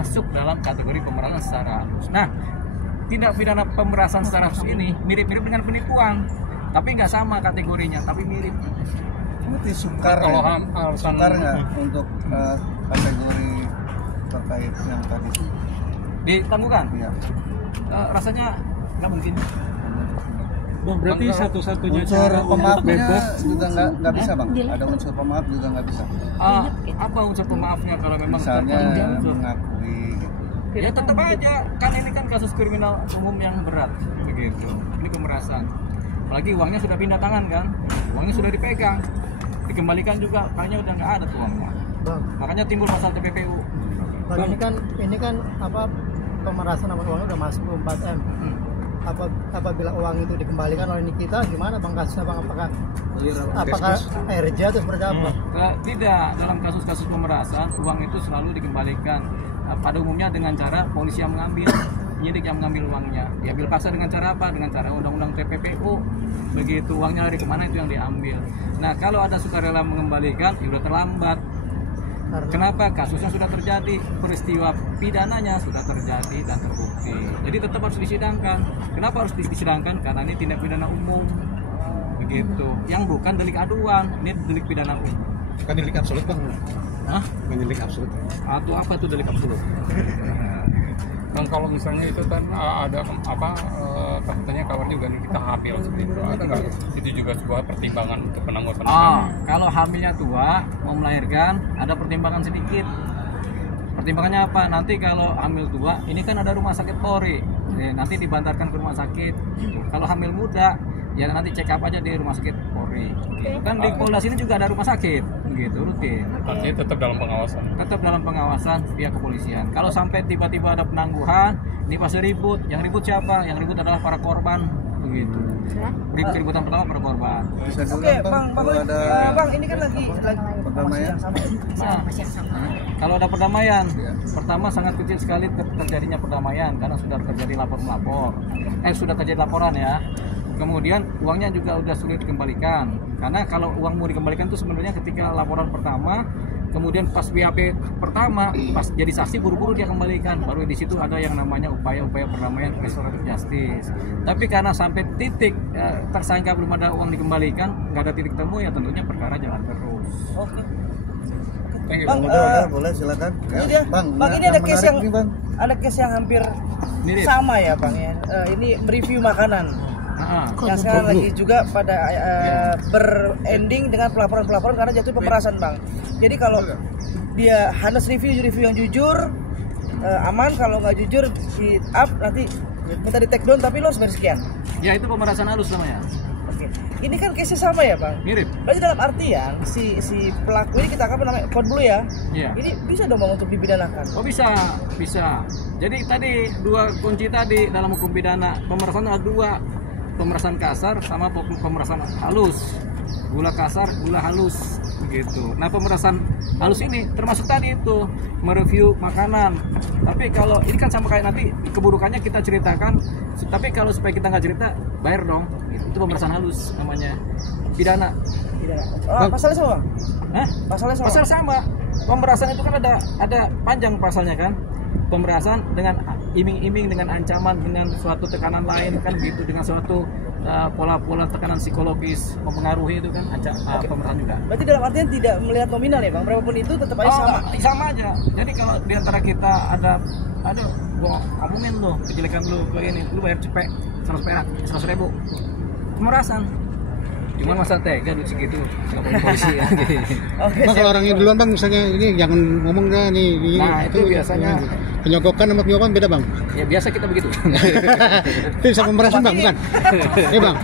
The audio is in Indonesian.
masuk dalam kategori pemerasan secara halus. Nah, tindak pidana pemerasan secara halus ini mirip-mirip dengan penipuan, tapi nggak sama kategorinya, tapi mirip. Berarti sukar nggak untuk kategori terkait yang tadi ditangguhkan? Ya. Rasanya nggak mungkin. Bang, berarti satu-satunya unsur cara untuk pemaafnya bebas juga nggak bisa, Bang. Ada unsur pemaaf juga nggak bisa. Apa unsur pemaafnya kalau memang Misalnya mengakui gitu. Ya tetap aja, kan ini kan kasus kriminal umum yang berat begitu. Ini pemerasan. Apalagi uangnya sudah pindah tangan kan, uangnya sudah dipegang, dikembalikan juga, kayaknya udah nggak ada tuh uangnya. Bang, Makanya timbul masalah TPPU. Bang, ini kan apa pemerasan sama uangnya udah masuk ke 4M. Apabila uang itu dikembalikan oleh Nikita, gimana Bang kasusnya Bang? Apakah RJ atau seperti apa? Tidak, dalam kasus-kasus pemerasan uang itu selalu dikembalikan. Pada umumnya dengan cara polisi yang mengambil, penyidik yang mengambil uangnya. Diambil paksa dengan cara apa? Dengan cara undang-undang TPPU. Begitu uangnya lari kemana itu yang diambil. Nah, kalau ada sukarela mengembalikan, ya udah terlambat. Kenapa? Kasusnya sudah terjadi, peristiwa pidananya sudah terjadi dan terbukti. Jadi tetap harus disidangkan. Kenapa harus disidangkan? Karena ini tindak pidana umum, begitu. Yang bukan delik aduan, ini delik pidana umum. kan delik absolut, Bang. Hah? Delik absolut. Atau apa tuh delik absolut? Dan kalau misalnya itu kan ada katanya kabar juga nih kita hamil seperti itu, ada nggak? Itu juga sebuah pertimbangan untuk penangguhan. Kalau hamilnya tua mau melahirkan ada pertimbangan sedikit. Pertimbangannya apa? Nanti kalau hamil tua, ini kan ada rumah sakit Polri, nanti dibantarkan ke rumah sakit. Kalau hamil muda, ya nanti check up aja di rumah sakit Polri. Kan di Polda sini juga ada rumah sakit, gitu rutin. Artinya tetap dalam pengawasan. Tetap dalam pengawasan pihak kepolisian. Kalau sampai tiba-tiba ada penangguhan, ini pasti ribut. Yang ribut siapa? Yang ribut adalah para korban, begitu. Keributan pertama para korban. Bisa dulu, Oke, Bang, kalau ada Bang, ini kan lagi perdamaian. Kalau ada perdamaian, pertama sangat kecil sekali terjadinya perdamaian karena sudah terjadi lapor-melapor. Sudah terjadi laporan ya. Kemudian uangnya juga udah sulit dikembalikan. Karena kalau uang mau dikembalikan itu sebenarnya ketika laporan pertama, kemudian pas BAP pertama, pas jadi saksi buru-buru dia kembalikan. Baru di situ ada yang namanya upaya-upaya perdamaian, restoratif justice. Tapi karena sampai titik tersangka belum ada uang dikembalikan, nggak ada titik temu, ya tentunya perkara jalan terus. Oke. Thank you. Bang, boleh silakan. ini dia. Bang, ini ada case yang ada case yang hampir Mirip. sama ya, Bang ya. Ini mereview makanan. Yang sekarang lagi juga pada berending dengan pelaporan-pelaporan karena jatuh pemerasan, Bang. Jadi kalau dia harus review yang jujur, aman. Kalau nggak jujur di up nanti minta di take down tapi lo harus bayar sekian. Ya itu pemerasan halus namanya. Oke. Ini kan case sama ya, Bang? Mirip. Berarti dalam artian si pelaku ini kita apa namanya code blue ya? Iya. Ini bisa dong, Bang, untuk dipidanakan. Oh bisa. Jadi tadi dua kunci tadi dalam hukum pidana pemerasan ada dua, pemerasan kasar sama pemerasan halus. Gula kasar, gula halus, begitu. Nah pemerasan halus ini termasuk tadi itu mereview makanan. Tapi kalau ini kan sama kayak nanti keburukannya kita ceritakan. Tapi kalau supaya kita nggak cerita, bayar dong. Itu pemerasan halus namanya, pidana. Pasalnya sama, Bang? Hah? Pasalnya sama. Pasal sama. Pemerasan itu kan ada panjang pasalnya kan. Pemerasan dengan iming-iming, dengan ancaman, dengan suatu tekanan lain kan gitu, dengan suatu pola-pola tekanan psikologis mempengaruhi itu kan pemerasan juga. Berarti dalam artian tidak melihat nominal ya, Bang, berapapun itu tetap aja sama. Sama aja. Jadi kalau diantara kita ada gua ngomongin lo kejelekan lo ini, lu bayar cepet 100 perak, 100 ribu. Pemerasan. Cuma masa tega duit segitu, nggak boleh polisi ya. Oke, Bang, kalau orangnya duluan, Bang, misalnya ini jangan ngomong dah nih. Nah, itu biasanya penyogokan sama penyuapan beda, Bang. Ya biasa kita begitu. Itu bisa pemerasan, Bang, bukan? Iya, Bang.